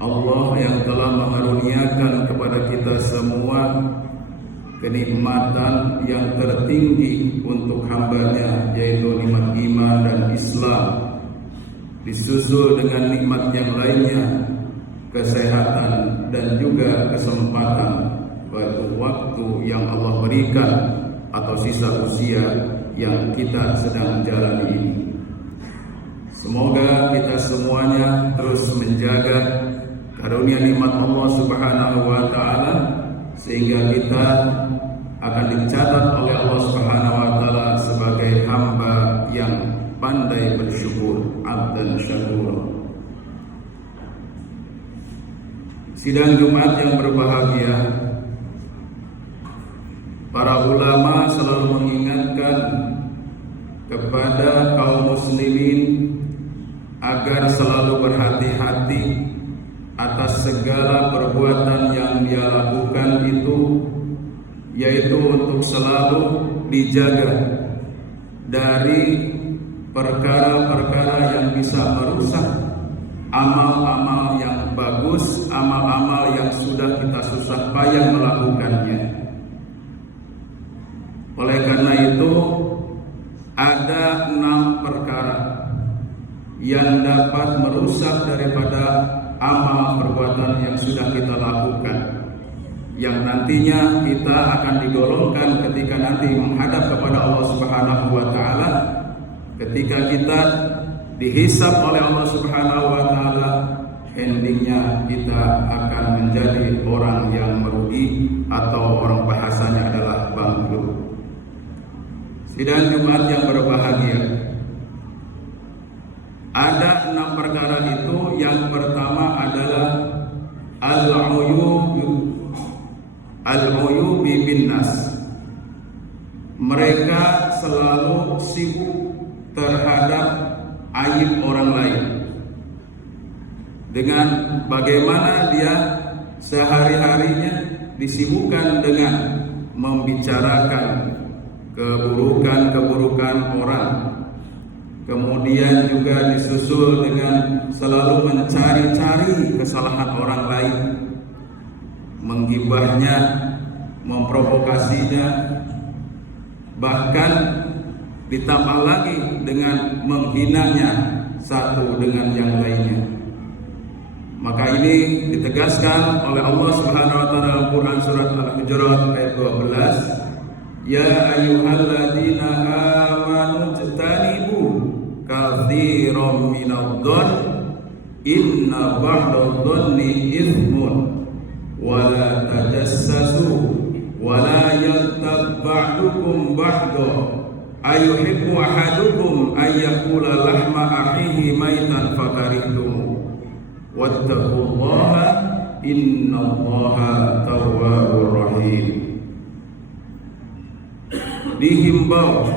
Allah yang telah mengaruniakan kepada kita semua kenikmatan yang tertinggi untuk hambanya, yaitu nikmat iman dan Islam, disusul dengan nikmat yang lainnya, kesehatan dan juga kesempatan waktu yang Allah berikan atau sisa usia yang kita sedang jalani ini. Semoga kita semuanya terus menjaga karunia nikmat Allah Subhanahu wa taala sehingga kita akan dicatat oleh Allah Subhanahu wa taala sebagai hamba yang pandai bersyukur, abdan syakur. Sidang Jumat yang berbahagia, para ulama selalu mengingatkan kepada kaum muslimin agar selalu berhati-hati atas segala perbuatan yang dia lakukan itu, yaitu untuk selalu dijaga dari perkara-perkara yang bisa merusak amal-amal yang bagus, amal-amal yang sudah kita susah payah melakukannya. Oleh karena itu, ada 6 perkara yang dapat merusak daripada amal perbuatan yang sudah kita lakukan, yang nantinya kita akan digolongkan ketika nanti menghadap kepada Allah Subhanahu wa taala, ketika kita dihisab oleh Allah Subhanahu wa taala, endingnya kita akan menjadi orang yang merugi atau orang bahasanya adalah bangkrut. Sidang Jumat yang berbahagia, ada 6 perkara itu. Yang pertama adalah al-uyub bin nas. Mereka selalu sibuk terhadap aib orang lain, dengan bagaimana dia sehari-harinya disibukkan dengan membicarakan keburukan-keburukan orang. Kemudian juga disusul dengan selalu mencari-cari kesalahan orang lain, menggibahnya, memprovokasinya, bahkan ditambah lagi dengan menghinanya satu dengan yang lainnya. Maka ini ditegaskan oleh Allah Subhanahu wa taala dalam Quran surat Al-Hujurat ayat 12, ya ayyuhalladzina amanu ijtanibu katsiran minadh-dhann inna ba'dadh-dhanni itsmun wa la tajassasu wa la yaghtab ba'dukum ba'dha ayuhibbu ahadukum ayyakula lahma akhihi maitan fakarihtum wattaqullaha innallaha tawwabur rahim. Dihimbau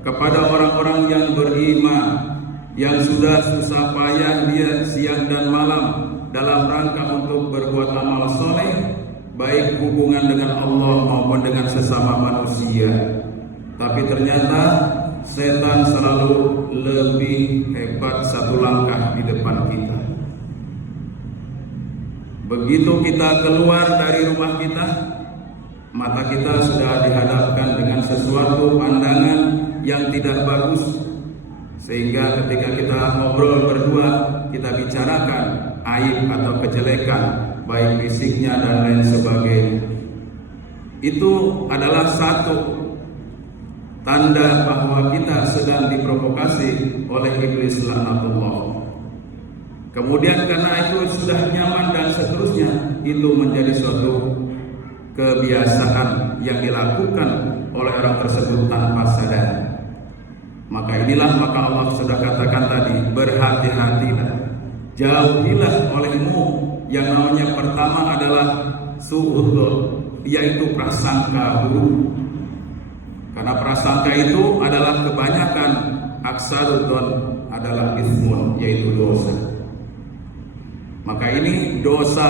kepada orang-orang yang beriman, yang sudah susah payah dia siang dan malam dalam rangka untuk berbuat amal soleh, baik hubungan dengan Allah maupun dengan sesama manusia. Tapi ternyata setan selalu lebih hebat satu langkah di depan kita. Begitu kita keluar dari rumah kita, mata kita sudah dihadapkan dengan sesuatu pandangan yang tidak bagus, sehingga ketika kita ngobrol berdua, kita bicarakan aib atau kejelekan, baik fisiknya dan lain sebagainya. Itu adalah satu tanda bahwa kita sedang diprovokasi oleh iblis laknatullah. Kemudian karena itu sudah nyaman dan seterusnya, itu menjadi suatu kebiasaan yang dilakukan oleh orang tersebut tanpa sadar. Maka Allah sudah katakan tadi, berhati-hatilah, jauhilah olehmu yang namanya pertama adalah su'udzon, yaitu prasangka buruk. Karena prasangka itu adalah kebanyakan, aksarudzon adalah ismun, yaitu dosa. Maka ini dosa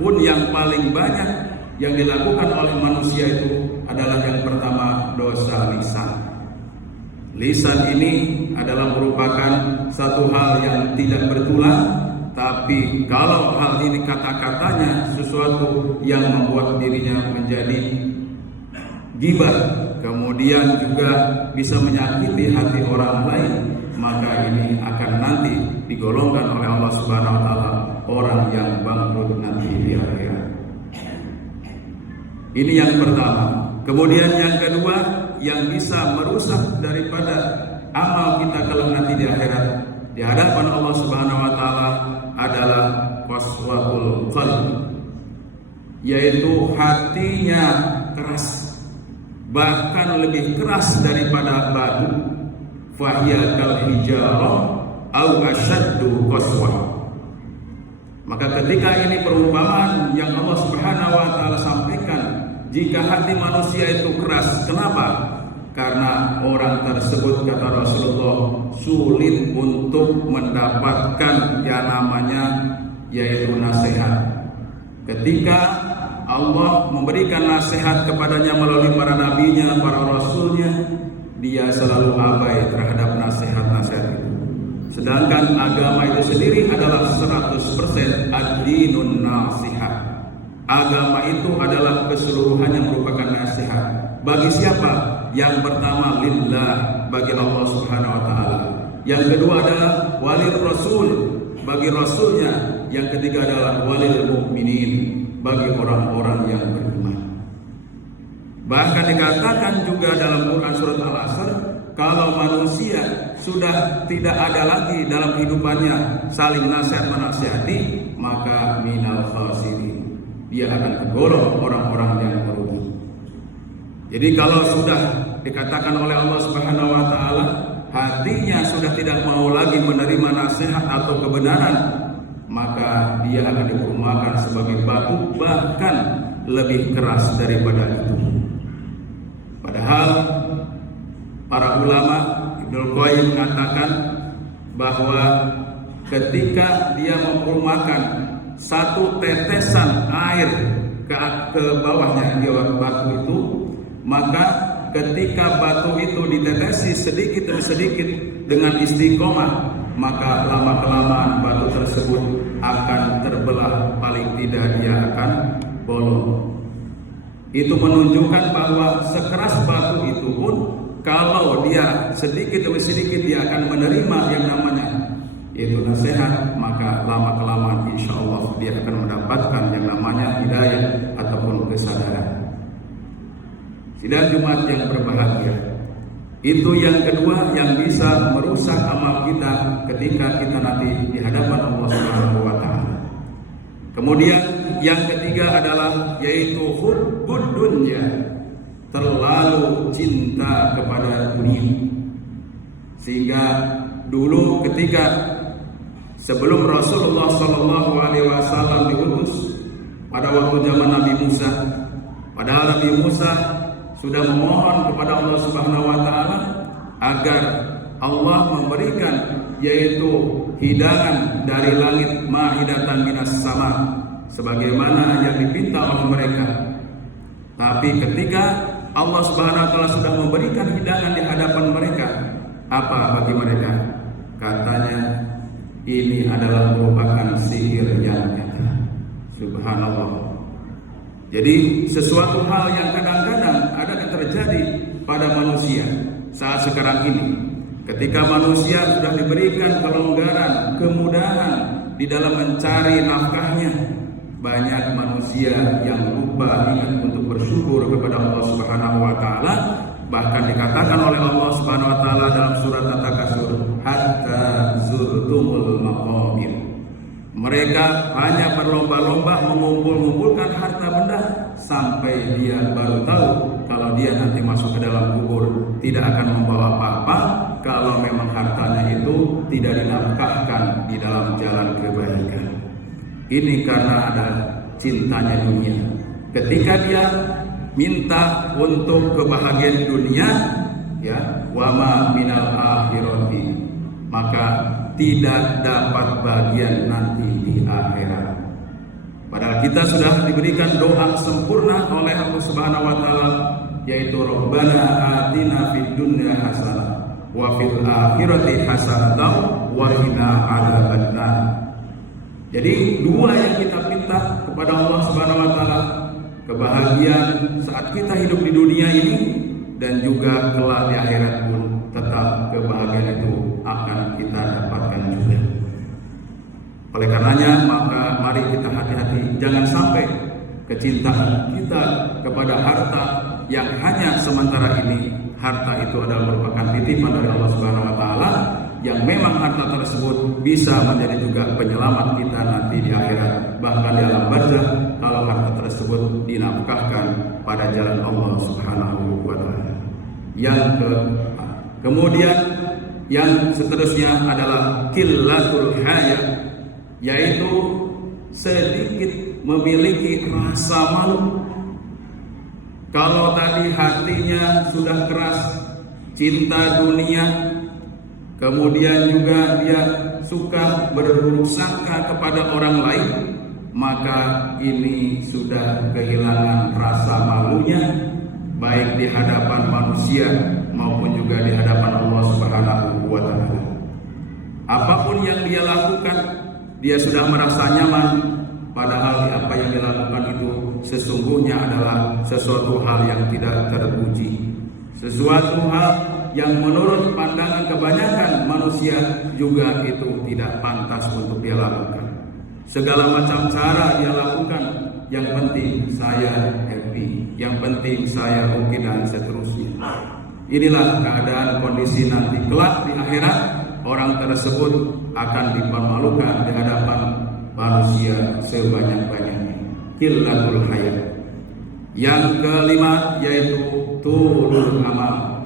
pun yang paling banyak yang dilakukan oleh manusia itu adalah yang pertama, dosa lisan. Lisan ini adalah merupakan satu hal yang tidak bertulang, Tapi kalau hal ini kata-katanya sesuatu yang membuat dirinya menjadi ghibah, kemudian juga bisa menyakiti hati orang lain, maka ini akan nanti digolongkan oleh Allah Subhanahu wa taala orang yang bangkrut nanti di akhirat. Ini yang pertama. Kemudian yang kedua, yang bisa merusak daripada amal kita kalau nanti di akhirat di hadapan Allah Subhanahu wa taala adalah qaswatul qalb, yaitu hatinya keras, bahkan lebih keras daripada batu. Fahiya kal hijarah au asyaddu qaswah. Maka ketika ini perumpamaan yang Allah Subhanahu wa taala sampaikan, jika hati manusia itu keras, kenapa? Karena orang tersebut, kata Rasulullah, sulit untuk mendapatkan yang namanya yaitu nasihat. Ketika Allah memberikan nasihat kepadanya melalui para nabinya, para rasulnya, dia selalu abai terhadap nasihat-nasihat itu. Sedangkan agama itu sendiri adalah 100% ad-dinun nasihat. Agama itu adalah keseluruhannya merupakan nasihat. Bagi siapa? Yang pertama lillah, bagi Allah Subhanahu wa taala. Yang kedua adalah walil rasul, bagi rasulnya. Yang ketiga adalah walil mukminin, bagi orang-orang yang beriman. Bahkan dikatakan juga dalam Quran surat Al-Asr, kalau manusia sudah tidak ada lagi dalam hidupannya saling nasihat menasihati, maka minal khasirin, dia akan tergolong orang-orang yang merugi. Jadi kalau sudah dikatakan oleh Allah Subhanahu wa taala, hatinya sudah tidak mau lagi menerima nasihat atau kebenaran, maka dia akan diperumpamakan sebagai batu, bahkan lebih keras daripada itu. Padahal para ulama, Ibnul Qayyim mengatakan bahwa ketika dia memperumpamakan satu tetesan air ke bawahnya dia batu itu, maka ketika batu itu ditetesi sedikit demi sedikit dengan istiqomah, maka lama-kelamaan batu tersebut akan terbelah, paling tidak dia akan bolong. Itu menunjukkan bahwa sekeras batu itu pun, kalau dia sedikit demi sedikit dia akan menerima yang namanya yaitu nasihat, maka lama-kelamaan insya Allah dia akan mendapatkan yang namanya hidayah ataupun kesadaran. Sidang Jumat yang berbahagia, itu yang kedua yang bisa merusak amal kita ketika kita nanti di hadapan Allah Subhanahu wa taala. Kemudian yang ketiga adalah yaitu hubbud dunya, terlalu cinta kepada dunia. Sehingga dulu ketika sebelum Rasulullah SAW diutus pada waktu zaman Nabi Musa, padahal Nabi Musa sudah memohon kepada Allah Subhanahu wa taala agar Allah memberikan yaitu hidangan dari langit, ma'idatan minas sama, sebagaimana yang dipinta oleh mereka. Tapi ketika Allah Subhanahu wa taala sudah memberikan hidangan di hadapan mereka, apa bagi mereka? Katanya ini adalah merupakan sihir yang nyata. Subhanallah. Jadi sesuatu hal yang kadang-kadang ada terjadi pada manusia saat sekarang ini, ketika manusia sudah diberikan kelonggaran, kemudahan di dalam mencari nafkahnya, banyak manusia yang lupa ingat untuk bersyukur kepada Allah Subhanahu wa taala. Bahkan dikatakan oleh Allah Subhanahu wa taala dalam surat At-Takasur, hatta zurtumul maqabir. Mereka hanya berlomba-lomba mengumpulkan harta benda sampai dia baru tahu kalau dia nanti masuk ke dalam kubur tidak akan membawa apa-apa kalau memang hartanya itu tidak dinafkahkan di dalam jalan kebaikan. Ini karena ada cintanya dunia. Ketika dia minta untuk kebahagiaan dunia, ya, wama minal akhirati, maka tidak dapat bagian nanti di akhirat. Padahal kita sudah diberikan doa sempurna oleh Allah Subhanahu wa taala, yaitu Rabbana atina fid dunya hasanah wa fil akhirati hasanah wa qina adzabannar. Jadi dua yang kita minta kepada Allah Subhanahu wa taala, kebahagiaan saat kita hidup di dunia ini dan juga kelak di akhirat pun tetap kebahagiaan itu akan kita dapatkan juga. Oleh karenanya maka mari kita hati-hati, jangan sampai kecintaan kita kepada harta yang hanya sementara ini. Harta itu adalah merupakan titipan dari Allah Subhanahu wa taala yang memang harta tersebut bisa menjadi juga penyelamat kita nanti di akhirat, bahkan di alam barzakh kalau harta tersebut dinafkahkan pada jalan Allah Subhanahu wa taala. Kemudian yang seterusnya adalah qillatul haya, yaitu sedikit memiliki rasa malu. Kalau tadi hatinya sudah keras, cinta dunia, kemudian juga dia suka berburuk sangka kepada orang lain, maka ini sudah kehilangan rasa malunya, baik di hadapan manusia maupun juga di hadapan Allah Subhanahu wa taala. Apapun yang dia lakukan, dia sudah merasa nyaman, padahal apa yang dilakukan itu sesungguhnya adalah sesuatu hal yang tidak terpuji, sesuatu hal yang menurut pandangan kebanyakan manusia juga itu tidak pantas untuk dia lakukan. Segala macam cara dia lakukan, yang penting saya happy, yang penting saya oke, dan seterusnya. Inilah keadaan kondisi nanti kelak di akhirat. Orang tersebut akan dipermalukan di hadapan manusia sebanyak-banyaknya. Qillatul haya. Yang kelima yaitu tulul amal.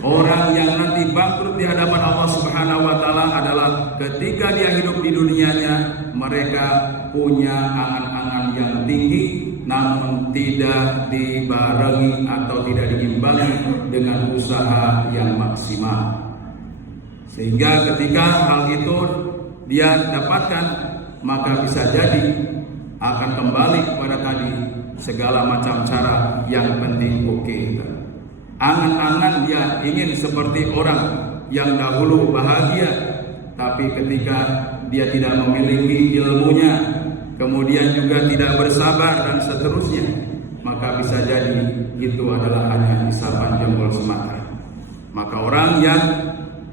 Orang yang nanti bangkrut di hadapan Allah Subhanahu wa taala adalah ketika dia hidup di dunianya, mereka punya angan-angan yang tinggi namun tidak dibarengi atau tidak diimbangi dengan usaha yang maksimal. Sehingga ketika hal itu dia dapatkan, maka bisa jadi akan kembali kepada tadi segala macam cara, yang penting oke. Angan-angan dia ingin seperti orang yang dahulu bahagia, tapi ketika dia tidak memiliki ilmunya, kemudian juga tidak bersabar dan seterusnya, maka bisa jadi itu adalah hanya isapan jempol semata. Maka orang yang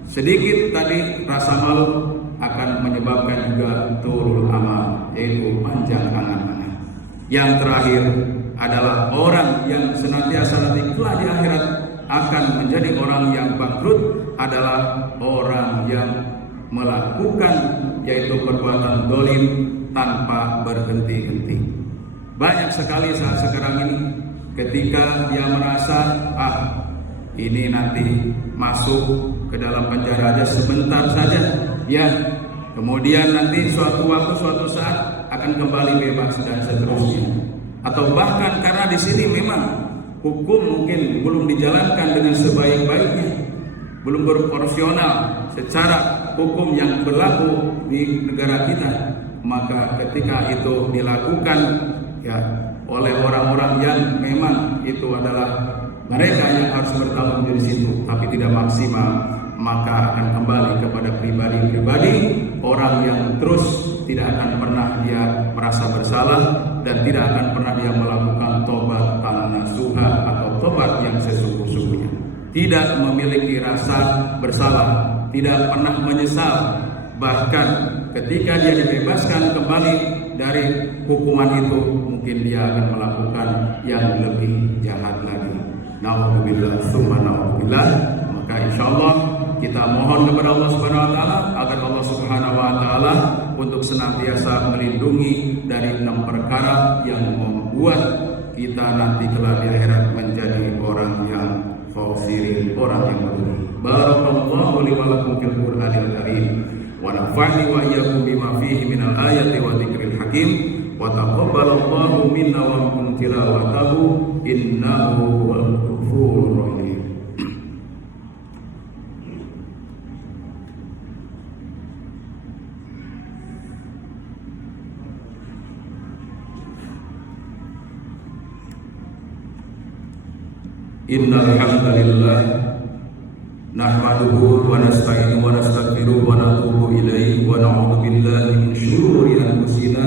sedikit tadi rasa malu akan menyebabkan juga turul amal, yaitu panjang angan-angan. Yang terakhir adalah orang yang senantiasa nanti kelak di akhirat akan menjadi orang yang bangkrut, adalah orang yang melakukan yaitu perbuatan dolim tanpa berhenti-henti. Banyak sekali saat sekarang ini ketika dia merasa ini nanti masuk ke dalam penjara aja sebentar saja, ya, kemudian nanti suatu waktu suatu saat akan kembali bebas dan seterusnya. Atau bahkan karena di sini memang hukum mungkin belum dijalankan dengan sebaik-baiknya, belum proporsional secara hukum yang berlaku di negara kita, maka ketika itu dilakukan ya oleh orang-orang yang memang itu adalah mereka yang harus bertanggung jawab di situ, tapi tidak maksimal, maka akan kembali kepada pribadi-pribadi orang yang terus tidak akan pernah dia merasa bersalah dan tidak akan pernah dia melakukan tobat nasuha atau tobat yang sesungguh-sungguhnya. Tidak memiliki rasa bersalah, tidak pernah menyesal, bahkan ketika dia dibebaskan kembali dari hukuman itu, mungkin dia akan melakukan yang lebih jahat lagi. Nauzubillah tsumma nauzubillah. Maka insyaallah kita mohon kepada Allah Subhanahu wa taala agar Allah Subhanahu wa taala untuk senantiasa melindungi dari 6 perkara yang membuat kita nanti kelak di akhirat menjadi orang yang khosirin, orang yang merugi. Barakallahu li wa lakum fil Qur'anil karim wa nafa'ni wa iyyakum bima fihi minal ayati wa dzikril hakim wa taqabbalallahu minna wa minkum tilawatahu innahu huwal ghafurur rahim. Innal hamdalillah nahmaduhu wa nasta'inuhu wa nastaghfiruh wa natubu ilaihi wa na'udzu billahi min syururi anfusina